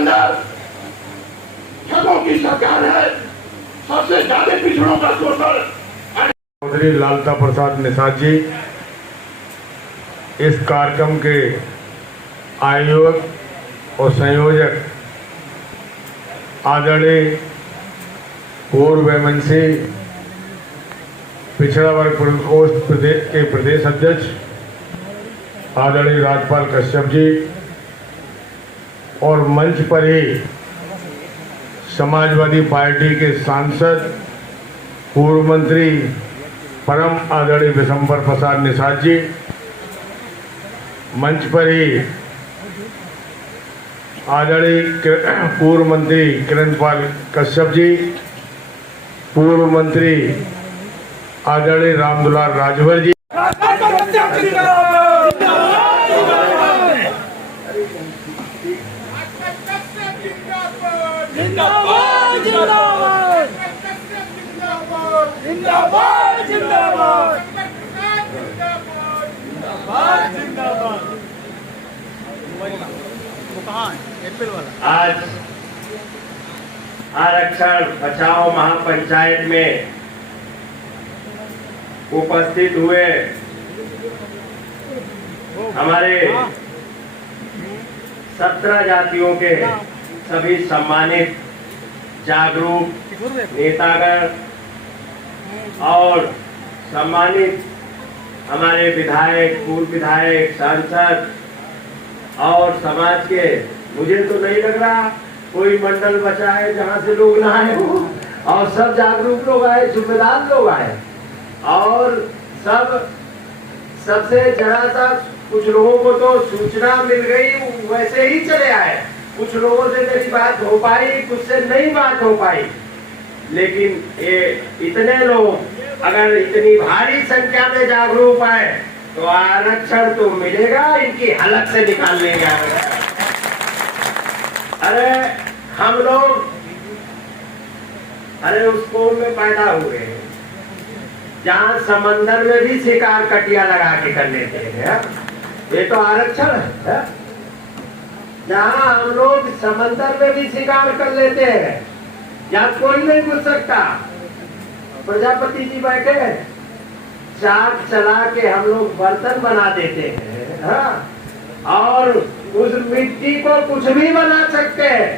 अंदर ठगों की सरकार है, सबसे ज्यादा पिछड़ों का शोषण। चौधरी लालता प्रसाद निषाद जी इस कार्यक्रम के आयोजक और संयोजक आदरणीय पूर्व एमएनसी पिछड़ा वर्ग प्रकोष्ठ प्रदेश के प्रदेश अध्यक्ष आदरणीय राजपाल कश्यप जी और मंच पर ही समाजवादी पार्टी के सांसद पूर्व मंत्री परम आदरणीय विशंबर प्रसाद निषाद जी, मंच पर ही आदरणीय पूर्व मंत्री किरणपाल कश्यप जी, पूर्व मंत्री आदरणीय रामदुलार राजभर जी, आज आरक्षण बचाओ महापंचायत में उपस्थित हुए हमारे 17 जातियों के सभी सम्मानित जागरूक नेतागण और सम्मानित हमारे विधायक, पूर्व विधायक, सांसद और समाज के, मुझे तो नहीं लग रहा कोई मंडल बचा है जहां से लोग ना आए हो, और सब जागरूक लोग आए, जिम्मेदार लोग आए, और सबसे जरा सा कुछ लोगों को तो सूचना मिल गई, वैसे ही चले आए। कुछ लोगों से मेरी बात हो पाई, कुछ से नहीं बात हो पाई, लेकिन ये इतने लोग अगर इतनी भारी संख्या में जागरूक आए तो आरक्षण तो मिलेगा, इनकी हलक से निकाल लेंगे आरक्षण। अरे हम लोग उस कौम में पैदा हुए जहाँ समंदर में भी शिकार कटिया लगा के कर लेते हैं, ये तो आरक्षण है। जहाँ हम लोग समंदर में भी शिकार कर लेते हैं, यहाँ कोई नहीं घुस सकता। प्रजापति जी बैठे, चाक चला के हम लोग बर्तन बना देते हैं, हाँ? और उस मिट्टी को कुछ भी बना सकते हैं।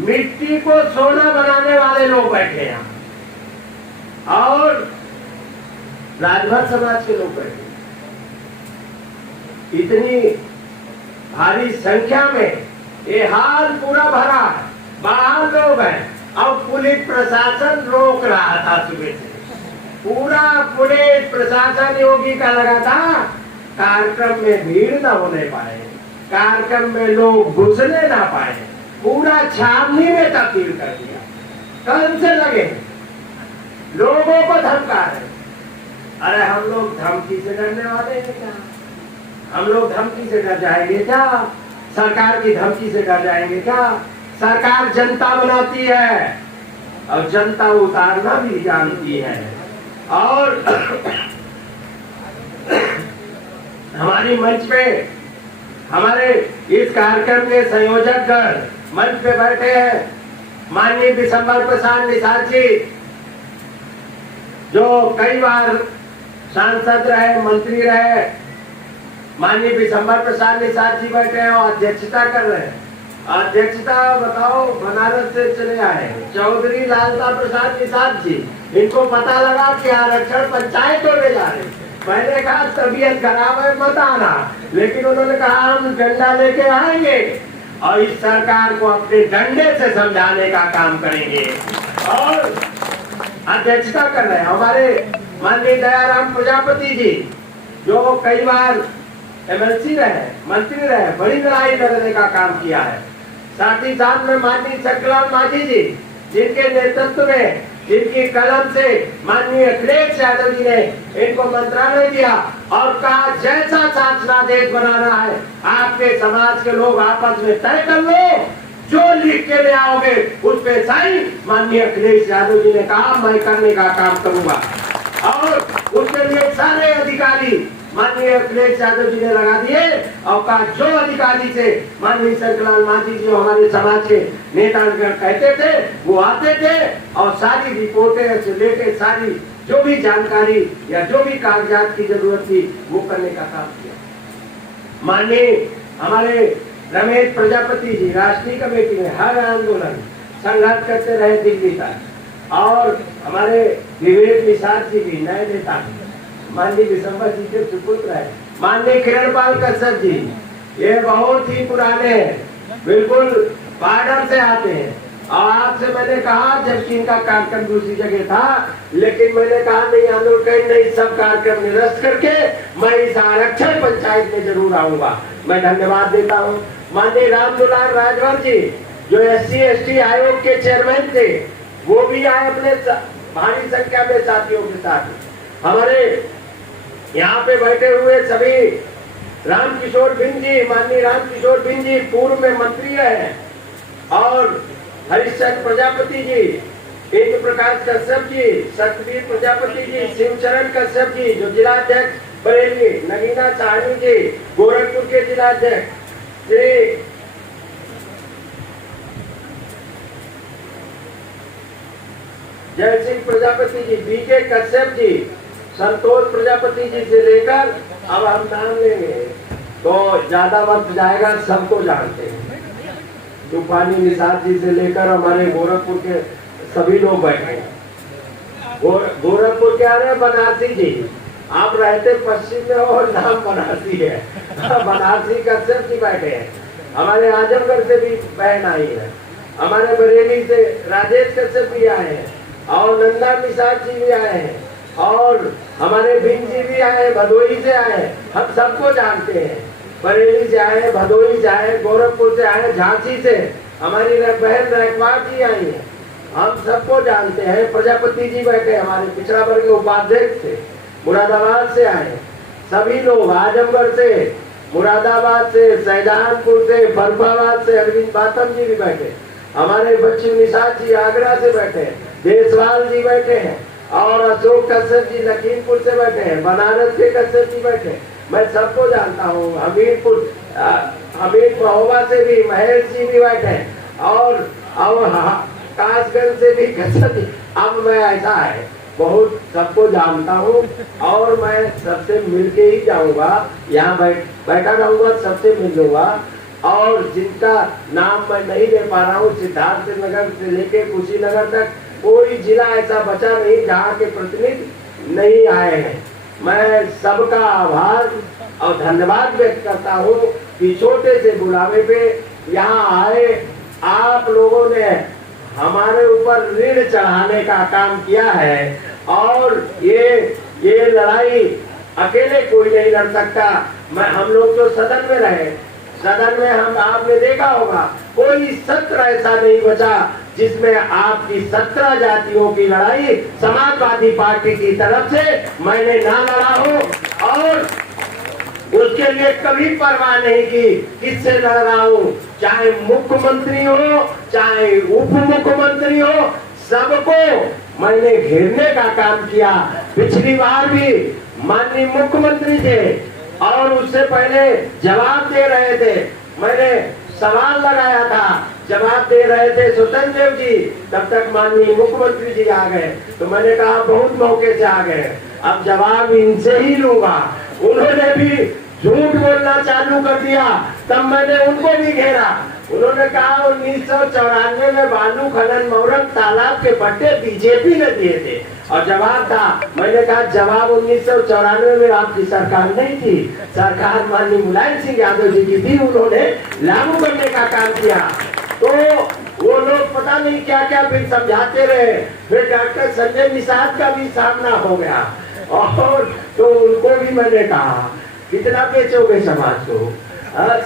मिट्टी को सोना बनाने वाले लोग बैठे हैं, और राजभर समाज के लोग बैठे। इतनी भारी संख्या में ये हाल पूरा भरा है, बाहर लोग हैं, और पुलिस प्रशासन रोक रहा था सुबह से। पूरा पुलिस प्रशासन योगी का लगा था कार्यक्रम में भीड़ न होने पाए, कार्यक्रम में लोग घुसने ना पाए, पूरा छावनी में तब्दील कर दिया। कल से लगे लोगों को धमका रहे। अरे हम लोग धमकी से डरने वाले हैं क्या? हम लोग धमकी से डर जाएंगे क्या? सरकार की धमकी से डर जाएंगे क्या? सरकार जनता बनाती है और जनता उतारना भी जानती है। और हमारी मंच पे हमारे इस कार्यक्रम के संयोजक गण मंच पे बैठे हैं, माननीय विशंबर प्रसाद निषाद जी, जो कई बार सांसद रहे, मंत्री रहे। माननीय विशंबर प्रसाद निषाद जी बैठे हैं और अध्यक्षता कर रहे हैं। अध्यक्षता बताओ, बनारस से चले आए चौधरी लालता प्रसाद निषाद जी, इनको पता लगा कि आरक्षण पंचायतों में जा रहे। मैंने कहा तबीयत खराब है मत आना, लेकिन उन्होंने कहा हम डंडा लेके आएंगे और इस सरकार को अपने डंडे से समझाने का काम करेंगे। और अध्यक्षता कर रहे हैं हमारे माननीय दयाराम प्रजापति जी, जो कई बार एमएलसी रहे, मंत्री रहे, बड़ी लड़ाई लड़ने का काम किया है। साथ ही साथ में माननीय चक्रलाल मांझी जी, जिनके नेतृत्व में, जिनकी कलम से माननीय अखिलेश यादव जी ने इनको मंत्रालय दिया और कहा जैसा शासनादेश बनाना है आपके समाज के लोग आपस में तय कर लो, जो लिख के ले आओगे उस पे साइन। माननीय अखिलेश यादव जी ने कहा मैं करने का काम करूंगा। और उसके लिए सारे अधिकारी माननीय अखिलेश यादव जी ने लगा दिए और कहा जो अधिकारी से माननीय शंकरलाल मांझी जी जो हमारे समाज के नेता कहते थे वो आते थे और सारी रिपोर्टें से लेके सारी जो भी जानकारी या जो भी कागजात की जरूरत थी वो करने का काम किया। माननीय हमारे रमेश प्रजापति जी राष्ट्रीय कमेटी में हर आंदोलन संघर्ष करते रहे दिल्ली तक और हमारे विवेक निषाद जी भी नए नेता माननीय विशंबर जी के सुपुत्र है। माननीय किरणपाल कश्यप जी ये बहुत ही पुराने हैं, बिल्कुल बॉर्डर से आते हैं और आपसे मैंने कहा जबकि इनका कार्यक्रम दूसरी जगह था, लेकिन मैंने कहा नहीं आंदोलन नहीं सब कार्यक्रम निरस्त करके मैं इस आरक्षण पंचायत में जरूर आऊंगा। मैं धन्यवाद देता हूँ माननीय राम दुलार राजभर जी जो SC/ST आयोग के चेयरमैन थे वो भी आए अपने भारी संख्या में साथियों के साथ। हमारे यहाँ पे बैठे हुए सभी रामकिशोर बिंद जी माननीय रामकिशोर बिंद जी पूर्व में मंत्री रहे और हरिश्चंद्र प्रजापति जी, इंद्र प्रकाश कश्यप जी, सतवीर प्रजापति जी, शिवचरण कश्यप जी जो जिलाध्यक्ष बरेली, नगीना साहनी जी गोरखपुर के जिलाध्यक्ष, श्री जय सिंह प्रजापति जी, BK कश्यप जी, संतोष प्रजापति जी से लेकर अब हम नाम लेंगे तो ज्यादा वक्त जाएगा, सबको जानते हैं। तूफानी निषाद जी से लेकर हमारे गोरखपुर के सभी लोग बैठे हैं। गोरखपुर के आ रहे बनारसी जी, आप रहते पश्चिम में और नाम बनारसी है। बनारसी कश्यप जी बैठे हैं। हमारे आजमगढ़ से भी बहन आई है, हमारे बरेली से राजेश कश्यप भी आए हैं और नंदा निषाद जी भी आए हैं और हमारे भिंड जी भी आए, भदोही से आए, हम सबको जानते हैं। बरेली से आए, भदोही से आए, गोरखपुर से आए, झांसी से हमारी बहन रैकवार जी आई है, हम सबको जानते हैं। प्रजापति जी बैठे हमारे पिछड़ा वर्ग के उपाध्यक्ष थे, मुरादाबाद से आए सभी लोग, आजमगढ़ से, मुरादाबाद से, शाहजहांपुर से, फरुखाबाद से अरविंद बातम जी भी बैठे, हमारे बच्चू निषाद जी आगरा से बैठे, देसवाल जी बैठे हैं और अशोक कश्यप जी लखीमपुर से बैठे हैं, बनारस के कश्यप जी बैठे। मैं सबको जानता हूँ। हमीरपुर महोबा से भी महेश जी भी बैठे हैं और कासगंज से भी कश्यप जी। अब मैं ऐसा है बहुत सबको जानता हूँ और मैं सबसे मिलके ही जाऊंगा, यहाँ बैठा रहूंगा, सबसे मिल लूंगा और जिनका नाम मैं नहीं ले पा रहा हूँ, सिद्धार्थ नगर से लेके कुशीनगर तक कोई जिला ऐसा बचा नहीं जहाँ के प्रतिनिधि नहीं आए हैं। मैं सबका आभार और धन्यवाद व्यक्त करता हूँ कि छोटे से बुलावे पे यहाँ आए। आप लोगों ने हमारे ऊपर ऋण चढ़ाने का काम किया है और ये लड़ाई अकेले कोई नहीं लड़ सकता। हम लोग तो सदन में रहे, सदन में हम आपने देखा होगा कोई सत्र ऐसा नहीं बचा जिसमें आपकी 17 जातियों की लड़ाई समाजवादी पार्टी की तरफ से मैंने ना लड़ा हो और उसके लिए कभी परवाह नहीं की किससे लड़ रहा हूँ, चाहे मुख्यमंत्री हो चाहे उप मुख्यमंत्री हो, सबको मैंने घेरने का काम किया। पिछली बार भी माननीय मुख्यमंत्री थे और उससे पहले जवाब दे रहे थे, मैंने सवाल लगाया था, जवाब दे रहे थे स्वतंत्र देव जी, तब तक माननीय मुख्यमंत्री जी आ गए तो मैंने कहा बहुत मौके से आ गए, अब जवाब इनसे ही लूंगा। उन्होंने भी झूठ बोलना चालू कर दिया, तब मैंने उनको भी घेरा। उन्होंने कहा 1994 में बालू खनन मौरंग तालाब के पट्टे बीजेपी ने दिए थे और जवाब था, मैंने कहा जवाब 1994 में आपकी सरकार नहीं थी, सरकार माननीय मुलायम सिंह यादव जी की थी, उन्होंने लागू करने का काम किया। तो वो लोग पता नहीं क्या क्या फिर समझाते रहे, फिर डॉक्टर संजय निषाद का भी सामना हो गया और तो उनको भी मैंने कहा कितना बेचोगे समाज को,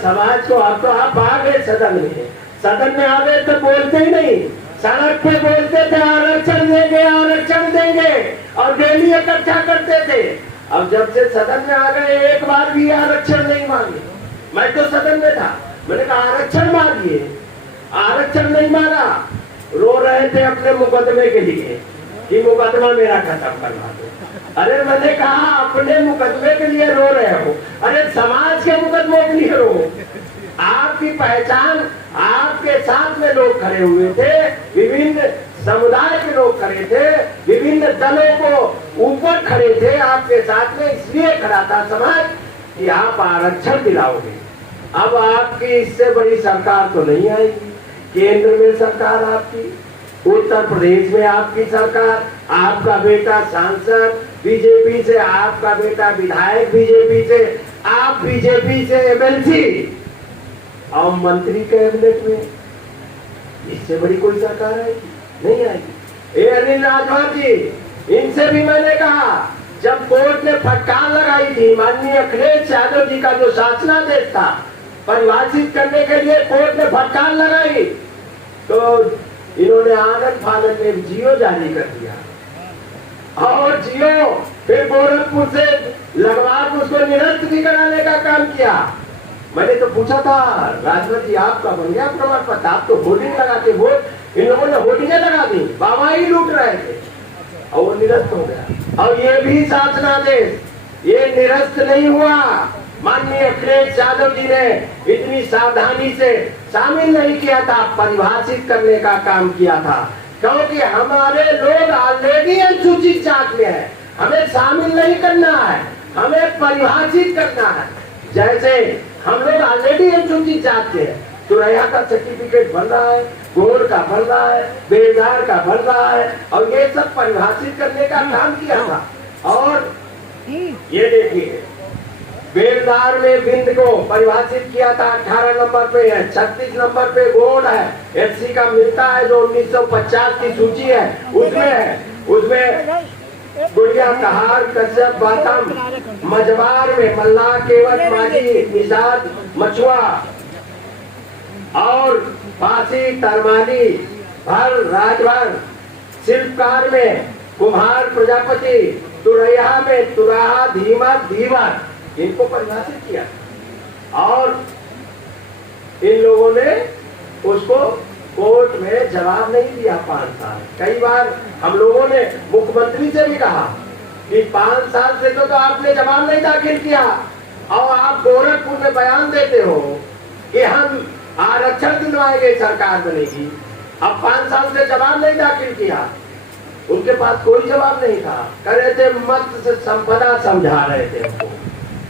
समाज को। अब तो आप आ गए सदन में, सदन में आ गए तो बोलते ही नहीं, सड़क पे बोलते थे आरक्षण देंगे और रैली इकट्ठा करते थे। अब जब से सदन में आ गए एक बार भी आरक्षण नहीं मांगे। मैं तो सदन में था, मैंने कहा आरक्षण मांगिए, आरक्षण नहीं मांगा, रो रहे थे अपने मुकदमे के लिए। कि मुकदमा मेरा खत्म करवा दो। अरे मैंने कहा अपने मुकदमे के लिए रो रहे हो, अरे समाज के मुकदमों के लिए रो। आपकी पहचान, आपके साथ में लोग खड़े हुए थे, विभिन्न समुदाय के लोग खड़े थे, विभिन्न दलों को ऊपर खड़े थे आपके साथ में, इसलिए खड़ा था समाज कि आप आरक्षण दिलाओगे। अब आपकी इससे बड़ी सरकार तो नहीं आएगी। केंद्र में सरकार आपकी, उत्तर प्रदेश में आपकी सरकार, आपका बेटा सांसद बीजेपी से, आपका बेटा विधायक बीजेपी से, आप बीजेपी से एमएलसी और मंत्री कैबिनेट में, इससे बड़ी कोई सरकार आएगी? नहीं आएगी। ये अनिल राजभर जी, इनसे भी मैंने कहा, जब कोर्ट ने फटकार लगाई थी माननीय अखिलेश यादव जी का जो शासनादेश था परिभाषित करने के लिए, कोर्ट ने फटकार लगाई तो इन्होंने आनंद फानंद में जियो जारी कर दिया और जियो फिर गोरखपुर से लगवा के उसको निरस्त भी कराने का काम किया। मैंने तो पूछा था राजभर जी आपका बन गया प्रमाण पत्र, आप तो होर्डिंग लगाते, वोट इन लोगों ने होर्डिंगें लगा दी, बाबा ही लूट रहे थे और वो निरस्त हो गया। और ये भी शासनादेश ये निरस्त नहीं हुआ, माननीय अखिलेश यादव जी ने इतनी सावधानी से शामिल नहीं किया था, परिभाषित करने का काम किया था, क्योंकि हमारे लोग ऑलरेडी अनुसूचित जात में है, हमें शामिल नहीं करना है, हमें परिभाषित करना है। जैसे हम लोग ऑलरेडी अनुसूचित जात के हैं, तुरैया का सर्टिफिकेट बन रहा है, गोर का बन रहा है, बेलदार का बन रहा है, और ये सब परिभाषित करने का काम किया था। और ये देखिए बेलदार में बिंद को परिभाषित किया था 18 नंबर पे है, 36 नंबर पे गोड है, एससी का मिलता है जो 1950 की सूची है उसमें है, उसमें गुड़िया कहार कश्यप बातम मजबार में मल्ला केवट माझी निषाद मछुआ और फांसी तरमाली भर राजभर, शिल्पकार में कुम्हार प्रजापति, तुरैया में तुराहा धीमक धीवर, इनको परिभाषित किया और इन लोगों ने उसको कोर्ट में जवाब नहीं दिया 5 साल। कई बार हम लोगों ने मुख्यमंत्री से भी कहा कि 5 साल से तो आपने जवाब नहीं दाखिल किया और आप गोरखपुर में बयान देते हो कि हम आरक्षण दिलवाएंगे, सरकार बनेगी, अब 5 साल से जवाब नहीं दाखिल किया। उनके पास कोई जवाब नहीं था, कह रहे थे मत्स्य संपदा समझा रहे थे उनको।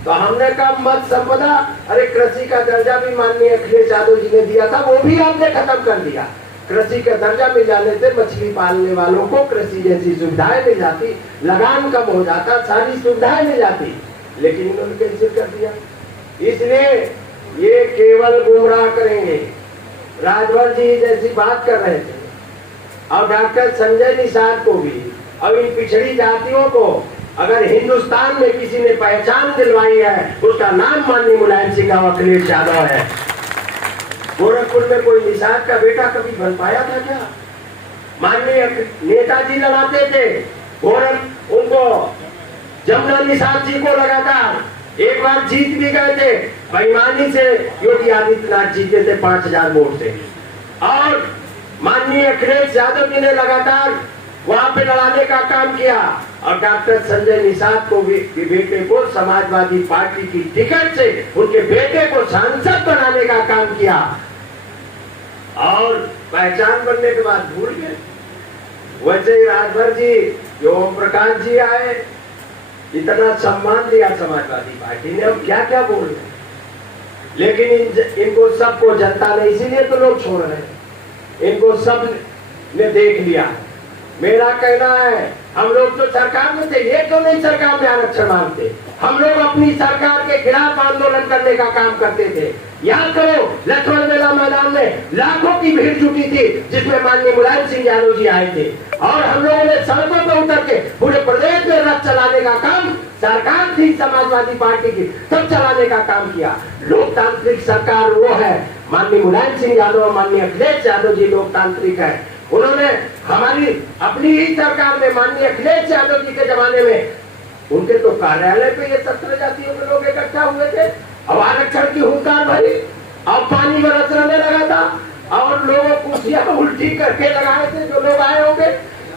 तो हमने कहा मत्स्य संपदा, अरे कृषि का दर्जा भी माननीय अखिलेश यादव जी ने दिया था, वो भी आपने खत्म कर दिया। कृषि का दर्जा मिल जाने से मछली पालने वालों को कृषि जैसी सुविधाएं मिल जाती, लगान कम हो जाता, सारी सुविधाएं मिल जाती, लेकिन इन्होंने कैंसिल कर दिया। इसलिए ये केवल गुमराह करेंगे। राजभर जी जैसी बात कर रहे थे और डॉक्टर संजय निषाद को भी, और इन पिछड़ी जातियों को अगर हिंदुस्तान में किसी ने पहचान दिलवाई है उसका नाम माननीय मुलायम सिंह और अखिलेश यादव है। गोरखपुर में कोई निषाद का बेटा कभी बन पाया था क्या? माननीय नेताजी लड़ाते थे, गोरख उनको जमुना निषाद जी को लगातार एक बार जीत भी गए थे, बेईमानी से योगी आदित्यनाथ जीते थे 5000 वोट से, और माननीय अखिलेश यादव जी ने लगातार वहां पे लड़ाने का काम किया और डॉक्टर संजय निषाद को भी बेटे को समाजवादी पार्टी की टिकट से उनके बेटे को सांसद बनाने का काम किया और पहचान बनने के बाद भूल गए। वैसे ही राजभर जी, जो ओम प्रकाश जी आए, इतना सम्मान दिया समाजवादी पार्टी ने, अब क्या क्या बोल रहे, लेकिन इनको सबको जनता ने, इसीलिए तो लोग छोड़ रहे हैं, इनको सब ने देख लिया। मेरा कहना है हम लोग तो सरकार में थे, ये क्यों नहीं सरकार में आरक्षण मांगते? हम लोग अपनी सरकार के खिलाफ आंदोलन करने का काम करते थे। याद करो लक्ष्मण मेला मैदान में लाखों की भीड़ जुटी थी, जिसमें माननीय मुलायम सिंह यादव जी आए थे, और हम लोगों ने सड़कों पर उतर के पूरे प्रदेश में रथ चलाने का काम, सरकार थी समाजवादी पार्टी की, तब चलाने का काम किया। लोकतांत्रिक सरकार वो है, माननीय मुलायम सिंह यादव और माननीय अखिलेश यादव जी लोकतांत्रिक है। उन्होंने हमारी अपनी ही सरकार में माननीय अखिलेश यादव जी के जमाने में उनके तो कार्यालय पे ये 17 जातियों के लोग इकट्ठा हुए थे, अब आरक्षण की हुंकार भरी, अब पानी बरसने लगा था और लोगों कुर्सियां उल्टी करके लगाए थे जो लोग आए होंगे,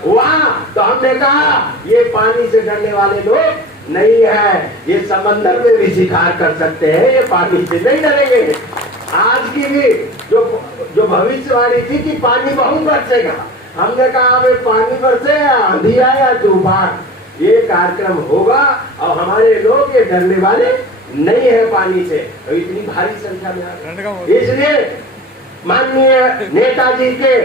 वहां तो हमने कहा ये पानी से डरने वाले लोग नहीं है, ये समंदर में भी शिकार कर सकते हैं, ये पानी से नहीं डरेंगे। आज की भी जो भविष्यवाणी थी कि पानी बहुत बरसेगा, हमने कहा अबे पानी बरसे या आंधी आए या तूफान, ये कार्यक्रम होगा और हमारे लोग ये डरने वाले नहीं है पानी से। तो इतनी भारी संख्या में आ गए। इसलिए माननीय नेताजी के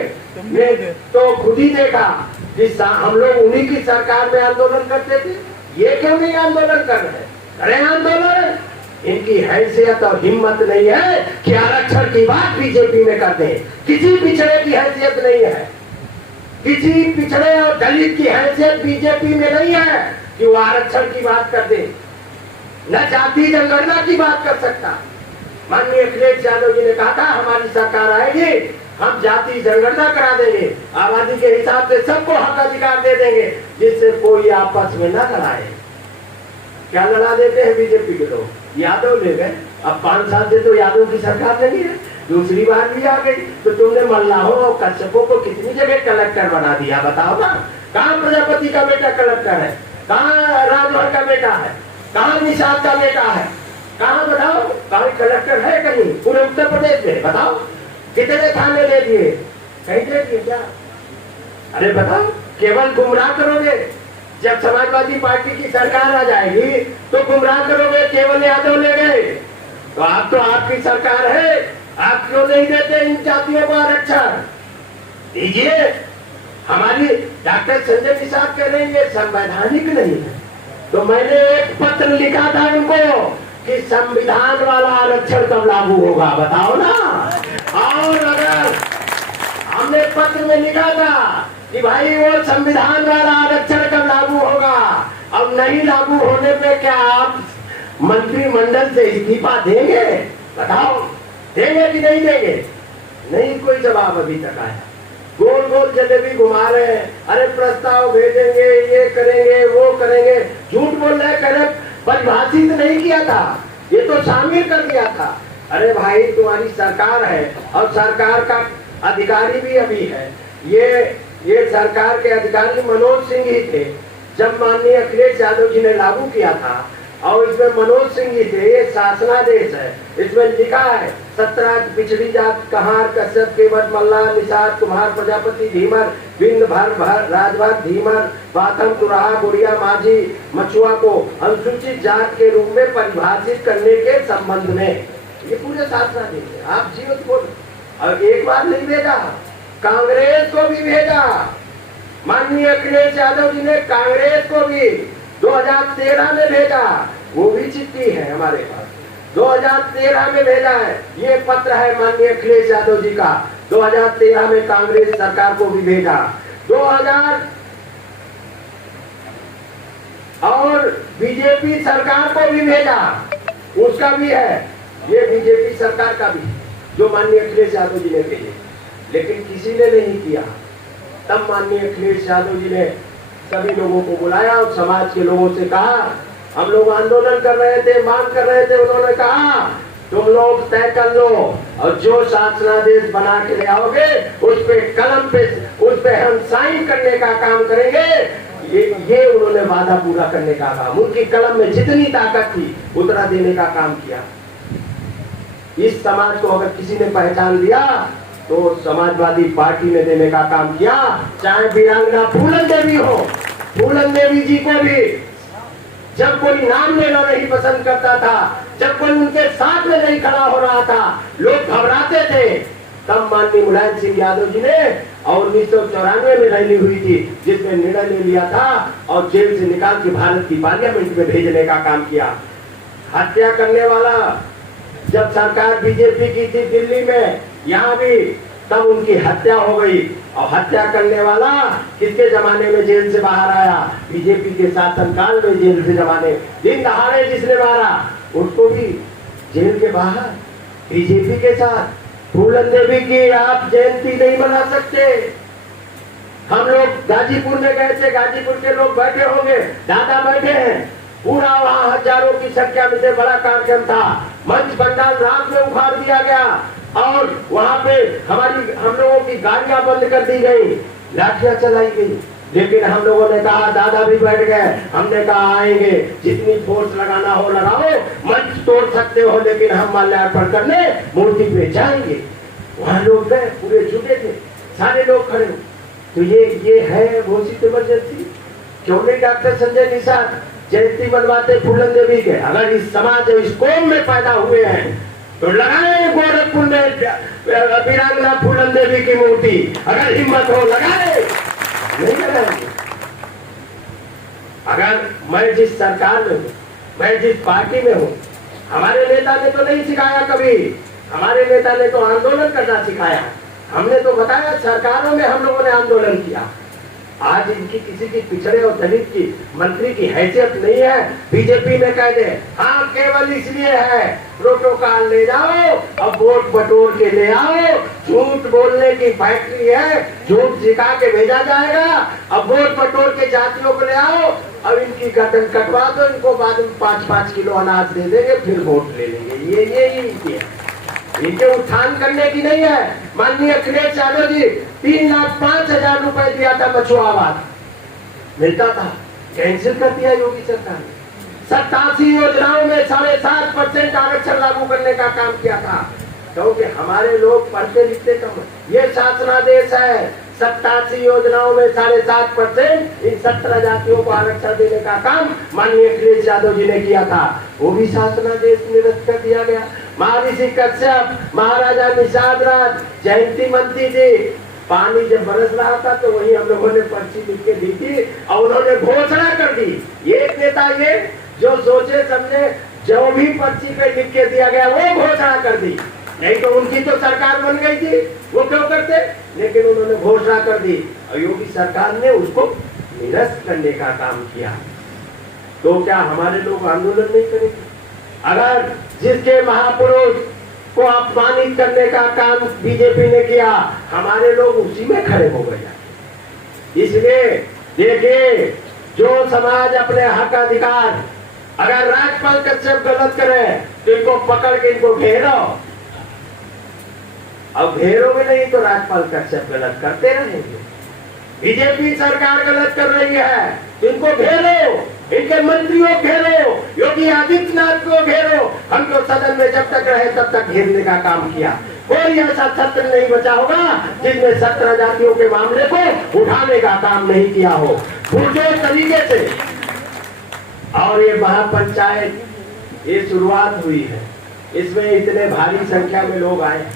ने तो खुद ही देखा कि हम लोग उन्हीं की सरकार में आंदोलन करते थे, ये क्यों नहीं आंदोलन कर रहे? अरे आंदोलन, इनकी हैसियत और हिम्मत नहीं है कि आरक्षण की बात बीजेपी में कर दे। किसी पिछड़े की हैसियत नहीं है, किसी पिछड़े और दलित की हैसियत बीजेपी में नहीं है कि वो आरक्षण की बात कर दे, न जाति जनगणना की बात कर सकता। माननीय अखिलेश यादव जी ने कहा था हमारी सरकार आएगी, हम जाति जनगणना करा देंगे, आबादी के हिसाब से सबको हक अधिकार दे देंगे, जिससे कोई आपस में न लड़ाए। क्या लड़ा देते हैं बीजेपी के लोग? यादव ले गए, अब 5 साल से तो यादव की सरकार नहीं है, दूसरी बार भी आ गई। तो तुमने मल्लाहों और कश्यपों को कितनी जगह कलेक्टर बना दिया बताओ ना। कहाँ प्रजापति का बेटा कलेक्टर है, कहाँ राजभर का बेटा है, कहाँ निषाद का बेटा है, कहाँ बताओ? कहीं कलेक्टर है कहीं पूरे उत्तर प्रदेश में? बताओ कितने थाने ले दिए, कहीं दे दिए क्या? अरे बताओ, केवल गुमराह करोगे। जब समाजवादी पार्टी की सरकार आ जाएगी तो गुमराह करोगे, केवल यादव ले गए तो आप तो आपकी सरकार है, आप क्यों नहीं देते इन जातियों को आरक्षण? दीजिए। हमारी डॉक्टर संजय निषाद कह रहे हैं ये संवैधानिक नहीं है, तो मैंने एक पत्र लिखा था उनको कि संविधान वाला आरक्षण कब लागू होगा बताओ ना। और अगर हमने पत्र में लिखा था कि भाई वो संविधान वाला आरक्षण कब लागू होगा, अब नहीं लागू होने पे क्या आप मंत्रिमंडल से इस्तीफा देंगे? बताओ देंगे कि नहीं देंगे? नहीं कोई जवाब अभी तक आया। गोल गोल जलेबी घुमा रहे हैं, अरे प्रस्ताव भेजेंगे, ये करेंगे, वो करेंगे, झूठ बोल रहे करें, परिभाषित नहीं किया था, ये तो शामिल कर दिया था। अरे भाई तुम्हारी सरकार है और सरकार का अधिकारी भी अभी है, ये सरकार के अधिकारी मनोज सिंह ही थे जब माननीय अखिलेश यादव जी ने लागू किया था, और इसमें मनोज सिंह जी थे। ये शासनादेश है, इसमें लिखा है 17 पिछड़ी जात कहार कश्यप केवट मल्ला निषाद कुम्हार प्रजापति धीमर बिंद भर राजभर धीमर बाथम तुराहा गुड़िया माझी मछुआ को अनुसूचित जात के रूप में परिभाषित करने के संबंध में, ये पूरे शासनादेश है। आप जीवित बोल, और एक बार नहीं भेजा, कांग्रेस को भी भेजा। माननीय अखिलेश यादव जी ने कांग्रेस को भी 2013 में भेजा, वो भी चिट्ठी है हमारे पास, 2013 में भेजा है। ये पत्र है माननीय अखिलेश यादव जी का, 2013 में कांग्रेस सरकार को भी भेजा, 2000 और बीजेपी सरकार को भी भेजा, उसका भी है, ये बीजेपी सरकार का भी जो माननीय अखिलेश यादव जी ने भेजे, लेकिन किसी ने नहीं किया। तब माननीय अखिलेश यादव जी ने सभी लोगों को बुलाया और समाज के लोगों से कहा, हम लोग आंदोलन कर रहे थे, मांग कर रहे थे, उन्होंने कहा तुम लोग तय कर लो और जो शासनादेश बना के ले आओगे उस पे कलम पे उस पे हम साइन करने का काम करेंगे। ये उन्होंने वादा पूरा करने का काम, उनकी कलम में जितनी ताकत थी उतना देने का काम किया। इस समाज को अगर किसी ने पहचान लिया तो समाजवादी पार्टी ने देने का काम किया। चाहे वीरांगना फूलन देवी हो, फूलन देवी जी को भी जब कोई नाम लेना नहीं पसंद करता था, जब कोई उनके साथ में नहीं खड़ा हो रहा था, लोग घबराते थे, तब माननीय मुलायम सिंह यादव जी ने और 1994 में रैली हुई थी जिसमें निर्णय ले लिया था और जेल से निकाल के भारत की पार्लियामेंट में भेजने का काम किया। हत्या करने वाला जब सरकार बीजेपी की थी दिल्ली में, यहाँ भी, तब उनकी हत्या हो गई और हत्या करने वाला किसके जमाने में जेल से बाहर आया? बीजेपी के शासनकाल में जेल से जमाने, दिन दहाड़े जिसने मारा उसको भी जेल के बाहर बीजेपी के साथ। फूलन देवी की आप जयंती नहीं मना सकते। हम लोग गाजीपुर में गए थे, गाजीपुर के लोग बैठे होंगे, दादा बैठे हैं, पूरा वहाँ हजारों की संख्या में से बड़ा कार्यक्रम था, मंच पंडाल रात में उखाड़ दिया गया और वहाँ पे हम लोगों की गाड़ियां बंद कर दी गई, लाठियां चलाई गई। लेकिन हम लोगों ने कहा, दादा भी बैठ गए, हमने कहा आएंगे, जितनी फोर्स लगाना हो लगाओ, मंच तोड़ सकते हो, लेकिन हम माल्यार्पण करने मूर्ति पे जाएंगे। वहां लोग गए, पूरे जुटे थे, सारे लोग खड़े हो। तो ये है घोषित इमरजेंसी। क्यों नहीं डॉक्टर संजय निषाद जयंती बनवाते फूलन देवी के? अगर इस समाज इस कौम में पैदा हुए हैं तो लगाए गोरखपुर में वीरांगना फूलन देवी की मूर्ति, अगर हिम्मत हो लगाए। नहीं लगाएंगे। अगर मैं जिस सरकार में हूँ, मैं जिस पार्टी में हूँ, हमारे नेता ने तो नहीं सिखाया कभी, हमारे नेता ने तो आंदोलन करना सिखाया। हमने तो बताया, सरकारों में हम लोगों ने आंदोलन किया। आज इनकी किसी की पिछड़े और दलित की मंत्री की हैसियत नहीं है। बीजेपी में कह दे, हाँ केवल इसलिए है, प्रोटोकॉल ले जाओ, अब वोट बटोर के ले आओ, झूठ बोलने की फैक्ट्री है, झूठ सिखा के भेजा जाएगा, अब वोट बटोर के जातियों को ले आओ, अब इनकी गर्दन कटवा दो, इनको बाद में 5-5 किलो अनाज दे देंगे, फिर वोट ले लेंगे। ये इनकी है, इनके उत्थान करने की नहीं है। माननीय अखिलेश यादव जी 3,05,000 रुपए दिया था मछुआवाद, मिलता था, कैंसिल कर दिया योगी सरकार ने। 87 योजनाओं में 7.5% आरक्षण लागू करने का काम किया था, क्योंकि हमारे लोग पढ़ते लिखते कम। ये शासनादेश है, 87 योजनाओं में 7.5% इन 17 जातियों को आरक्षण देने का काम माननीय अखिलेश यादव जी ने किया था। वो भी शासनादेश निरस्त कर दिया गया। महर्षि कश्यप, महाराजा निषाद राज, जयंती मंत्री जी, पानी जब बरस रहा था तो वही हम लोगों ने पर्ची लिख के दी थी और उन्होंने घोषणा कर दी। ये नेता ये जो सोचे समझे, जो भी पर्ची पे लिख के दिया गया वो घोषणा कर दी, नहीं तो उनकी तो सरकार बन गई थी, वो क्यों करते? लेकिन उन्होंने घोषणा कर दी और योगी सरकार ने उसको निरस्त करने का काम किया। तो क्या हमारे लोग आंदोलन नहीं करेंगे? अगर जिसके महापुरुष को अपमानित करने का काम बीजेपी ने किया, हमारे लोग उसी में खड़े हो गए। इसलिए देखिए, जो समाज अपने हक अधिकार, अगर राजपाल कश्यप गलत करे तो इनको पकड़ के इनको घेरो, अब घेरोगे नहीं तो राजपाल कश्यप गलत करते रहेंगे। बीजेपी सरकार गलत कर रही है तो इनको घेरो, इनके मंत्रियों को घेरो, योगी आदित्यनाथ को घेरो। हम तो सदन में जब तक रहे तब तक घेरने का काम किया। कोई ऐसा सत्र नहीं बचा होगा जिसमें 17 जातियों के मामले को उठाने का काम नहीं किया हो पुरजोर तरीके से। और ये महापंचायत ये शुरुआत हुई है, इसमें इतने भारी संख्या में लोग आए।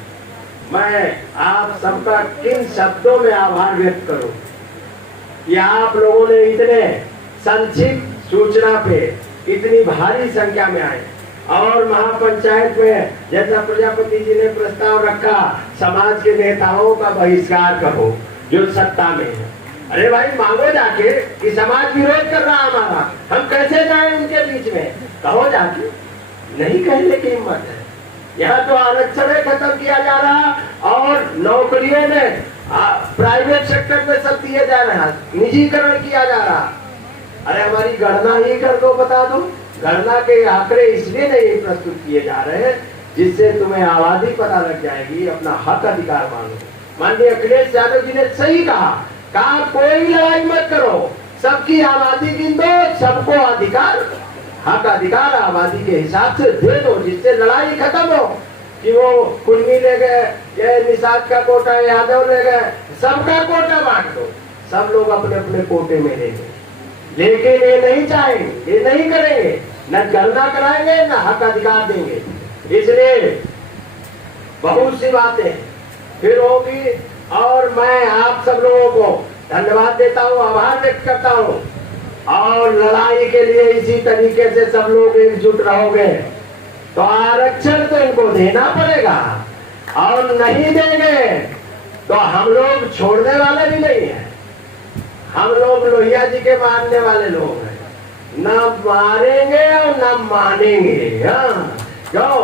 मैं आप सबका किन शब्दों में आभार व्यक्त करूं कि आप लोगों ने इतने संक्षिप्त सूचना पे इतनी भारी संख्या में आए। और महापंचायत में जैसा प्रजापति जी ने प्रस्ताव रखा, समाज के नेताओं का बहिष्कार करो जो सत्ता में है। अरे भाई मांगो जाके कि समाज विरोध कर रहा हमारा, हम कैसे जाएं उनके बीच में? कहो जाके, नहीं कहने की हिम्मत है। यहाँ तो आरक्षण खत्म किया जा रहा और नौकरियों में प्राइवेट सेक्टर में सब दिए जा रहा, निजीकरण किया जा रहा। अरे हमारी गणना ही कर दो, बता दो। गणना के आंकड़े इसलिए नहीं प्रस्तुत किए जा रहे हैं जिससे तुम्हें आबादी पता लग जाएगी, अपना हक अधिकार मांगो। माननीय अखिलेश यादव जी ने सही कहा कोई लड़ाई मत करो, सबकी आबादी गिन दो, सबको अधिकार, हक अधिकार आबादी के हिसाब से दे दो, जिससे लड़ाई खत्म हो कि वो कुर्मी ले गए, ये निषाद का कोटा यादव ले गए, सबका कोटा बांट दो, सब लोग अपने अपने कोटे में लेंगे। लेकिन ये नहीं चाहेंगे, ये नहीं करेंगे, न गणना कराएंगे न हक अधिकार देंगे। इसलिए बहुत सी बातें फिर होगी और मैं आप सब लोगों को धन्यवाद देता हूँ, आभार व्यक्त करता हूँ। और लड़ाई के लिए इसी तरीके से सब लोग एकजुट रहोगे तो आरक्षण तो इनको देना पड़ेगा, और नहीं देंगे तो हम लोग छोड़ने वाले भी नहीं है। हम लोग लोहिया जी के मानने वाले लोग हैं, न मारेंगे और न मानेंगे। हाँ क्यों?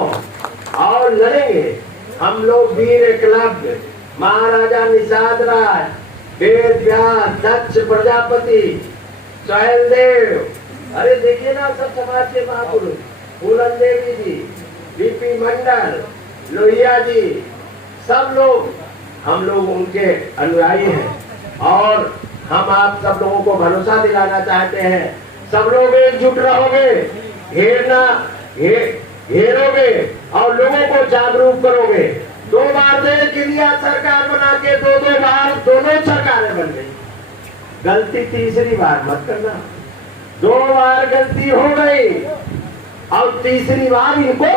और लड़ेंगे। हम लोग वीर एकलव्य, महाराजा निषाद राज, वेद व्यास, दक्ष प्रजापति, सहलदेव, अरे देखिए ना सब समाज के महापुरुष, फूलन देवी जी, बीपी मंडल, लोहिया जी, सब लोग हम लोग उनके अनुयायी हैं। और हम आप सब लोगों को भरोसा दिलाना चाहते हैं, सब लोग एकजुट रहोगे, हेरोगे और लोगों को जागरूक करोगे। 2 बार देश की लिया सरकार बना के, 2 बार दोनों सरकारें बन गई। गलती तीसरी बार मत करना। 2 बार गलती हो गई और तीसरी बार इनको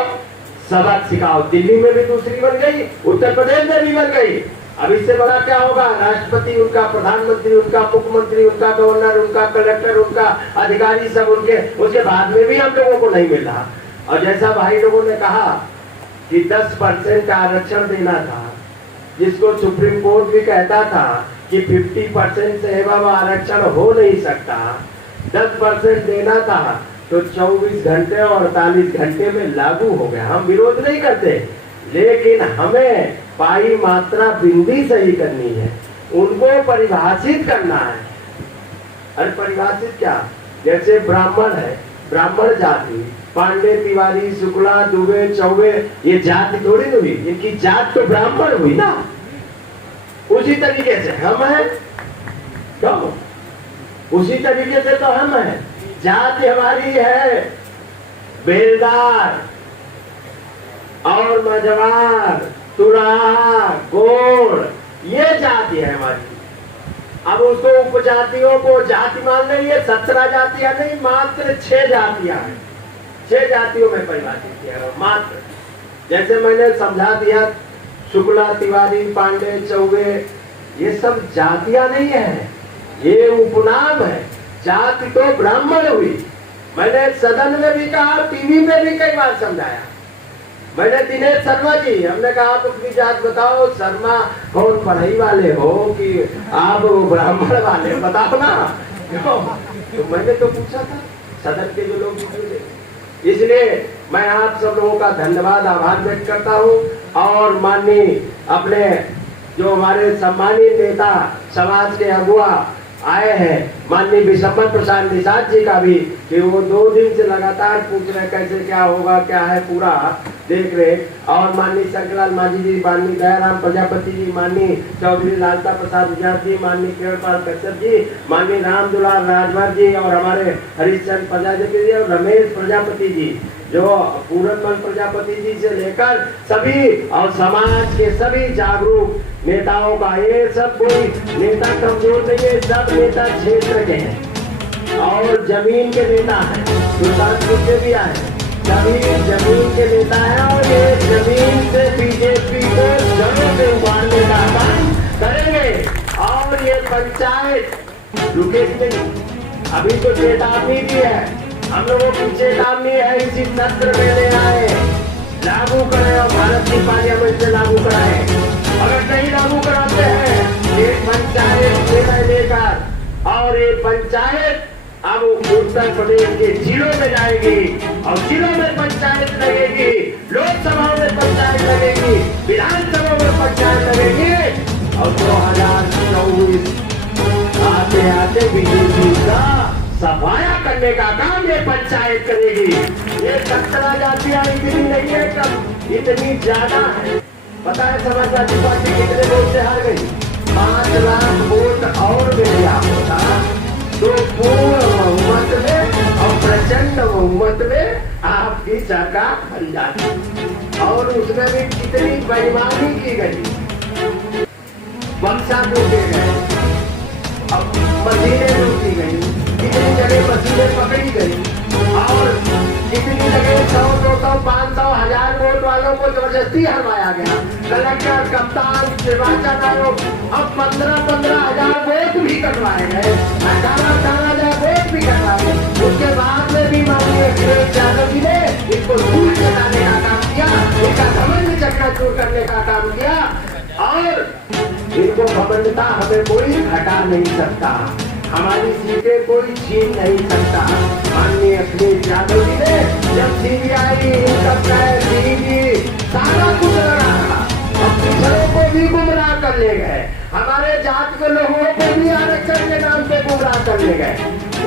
सबक सिखाओ। दिल्ली में भी दूसरी बन गई, उत्तर प्रदेश में भी बन गई। अब इससे बड़ा क्या होगा? राष्ट्रपति उनका, प्रधानमंत्री उनका, मुख्यमंत्री उनका, गवर्नर उनका, कलेक्टर उनका, अधिकारी सब उनके, उसके बाद में भी हम लोगों को नहीं मिल रहा। और जैसा भाई लोगों ने कहा कि 10% का आरक्षण देना था, जिसको सुप्रीम कोर्ट भी कहता था कि 50% से एवं आरक्षण हो नहीं सकता, 10% देना था, तो 24 घंटे और 48 घंटे में लागू हो गया। हम विरोध नहीं करते, लेकिन हमें पाई मात्रा बिंदी सही करनी है, उनको परिभाषित करना है। अरे परिभाषित क्या? जैसे ब्राह्मण है, ब्राह्मण जाति, पांडे, तिवारी, शुक्ला, दुबे, चौबे, ये जाति थोड़ी हुई, इनकी जात तो ब्राह्मण हुई ना। उसी तरीके से हम हैं, क्यों? उसी तरीके से तो हम हैं। जाति हमारी है बेलदार और मझवार, तुराहा, गोड़, ये जाति है हमारी। अब उसको उपजातियों को जाति मान लेंगे, 17 जातियां नहीं, मात्र 6 जातियां हैं। 6 जातियों में परिभाषित किया है मात्र। जैसे मैंने समझा दिया, शुक्ला, तिवारी, पांडे, चौबे, ये सब जातियां नहीं है, ये उपनाम है। जाति तो ब्राह्मण हुई। मैंने सदन में भी कहा, टीवी में भी कई बार समझाया। मैंने दिनेश शर्मा जी, हमने कहा आप अपनी जात बताओ, शर्मा कौन पढ़ाई वाले हो कि आप ब्राह्मण वाले, बताओ ना। तो मैंने तो पूछा था, सदन के जो लोग थे। इसलिए मैं आप सब लोगों का धन्यवाद, आभार व्यक्त करता हूँ। और माननीय अपने जो हमारे सम्मानित नेता, समाज के अगुआ आए हैं, माननीय विशंबर प्रसाद निषाद जी का भी, कि वो 2 दिन से लगातार पूछ रहे कैसे क्या होगा, क्या है, पूरा देख रहे। और माननीय शंकरलाल मांझी जी, माननीय दयाराम प्रजापति जी, माननीय चौधरी लालता प्रसाद विजात जी, माननीय किरणपाल कश्यप जी, माननीय राम दुलार राजभर जी, और हमारे हरिश्चंद्र प्रजापति जी और रमेश प्रजापति जी, जो पूरनमल प्रजापति जी से लेकर सभी और समाज के सभी जागरूक नेताओं का, ये सब कोई नेता कमजोर नहीं है, सब नेता क्षेत्र के हैं और जमीन के नेता हैं। सुल्तानपुर से भी आए, सभी जमीन के नेता हैं और ये जमीन से बीजेपी को जड़ों से उबारने का काम करेंगे। और ये पंचायत रुकेगी नहीं। अभी तो चेतावनी दी है, हम लोगों की चेतावनी है, इसी सत्र में ले आए, लागू करें और भारत की पार्लियामेंट से लागू कराएं। अगर नहीं लागू कराते हैं, ये पंचायत निर्णय लेकर, और ये पंचायत अब उत्तर प्रदेश के जिलों में जाएगी और जिलों में पंचायत लगेगी, लोकसभा में पंचायत लगेगी, विधानसभा में पंचायत लगेगी। और 2024 आते आते बीजेपी का सफाया करने का काम ये पंचायत करेगी। ये 17 जातियां इतनी नहीं है, कब इतनी ज्यादा है। पता है समाजवादी पार्टी कितने वोट से हार गई? 5 लाख वोट और मिल गया होता तो पूर्ण बहुमत में और प्रचंड बहुमत में आपकी सरकार बन जाती। और उसमें भी कितनी बेईमानी की गई, बक्सा लूटे गए, अब मशीनें लूटी गई, कितनी जगह मशीनें पकड़ी गई, और कितनी जगह 100, 200, 500, 1000 वोट वालों को जबरदस्ती हरवाया गया। कलेक्टर, कप्तान, निर्वाचन आयोग, अब 15-15 हजार वोट भी कटवाए गए, 18,000 वोट भी कटवाए गए। उसके बाद में भी माननीय अखिलेश यादव जी ने इनको धूल चटाने का काम किया, इनका घमंड चकनाचूर करने का काम किया। और इनको घमंडता हमें कोई हटा नहीं सकता, हमारी सीटें कोई छीन नहीं सकता। माननीय अखिलेश यादव जी ने जब सीबीआई, इनकम टैक्स, ईडी सारा कुछ लगा था, अब पिछड़ों को भी गुमराह कर ले गए, हमारे जात के लोगों को भी आरक्षण के नाम पे गुमराह कर ले गए।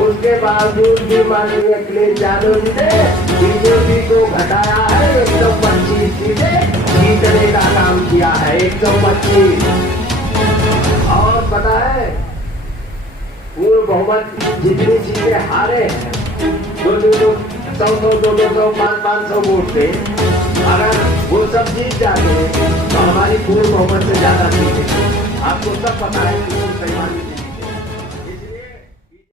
उसके बावजूद भी माननीय अखिलेश यादव जी ने बीजेपी को घटाया है, 125 सीटें जीतने का काम किया है, 125। और पता है पूर्ण बहुमत जितनी सीटें हारे हैं, 200, 500 वोट पे, अगर वो सब जीत जाते हैं तो हमारी पूर्ण बहुमत से ज्यादा सीटें, आपको सब पता है।